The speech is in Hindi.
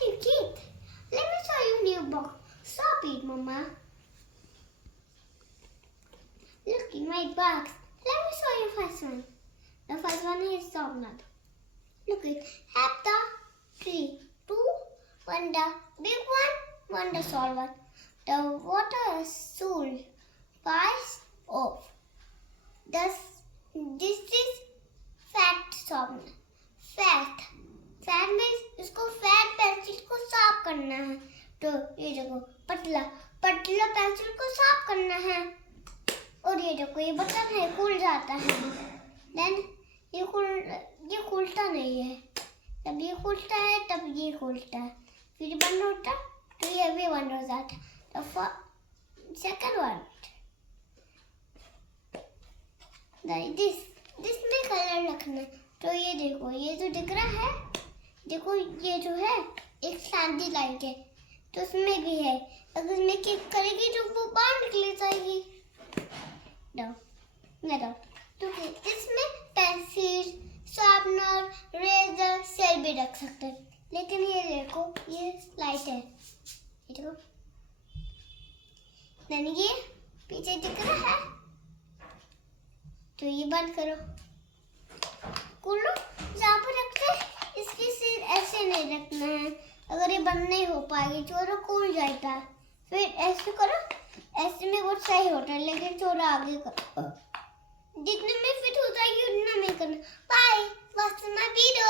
your teeth. Let me show you new box. Stop it, Mama. Look in my box. Let me show you first one. The first one is sharpener. Look it. Have the 3, 2, 1 the big one the small one. The water soul pass off. This is fat sharpener. Fat में इसको फैट पेंसिल को साफ करना है। तो ये देखो पतला पेंसिल को साफ करना है। और ये देखो ये बटन है, खुल जाता है। देन ये खुलता नहीं है। तब ये खुलता है, तब ये खुलता है, फिर बंद होता है, तो ये भी बंद हो जाता है। तो सेकंड वन दिस में कलर रखना। तो ये देखो ये जो दिख रहा है, देखो ये जो है एक सैंडी लाइट है, तो उसमें भी है। अगर इसमें क्लिक करेगी तो वो बाहर निकल जाएगी। तो इसमें पेंसिल, शार्पनर, रेजर, सेल भी रख सकते हैं। लेकिन ये देखो ये लाइट है, ये देखो ये पीछे दिख रहा है। तो ये बंद करो, खोलो, जहाँ पर रखते इसकी सिर ऐसे नहीं रखना है। अगर ये बंद नहीं हो पाएगी चोरा खुल जाता है। फिर ऐसे करो, ऐसे में बहुत सही होता है, लेकिन चोरा आगे करो। जितने में फिट हो जाएगी उतना में करना। Bye, watch my video.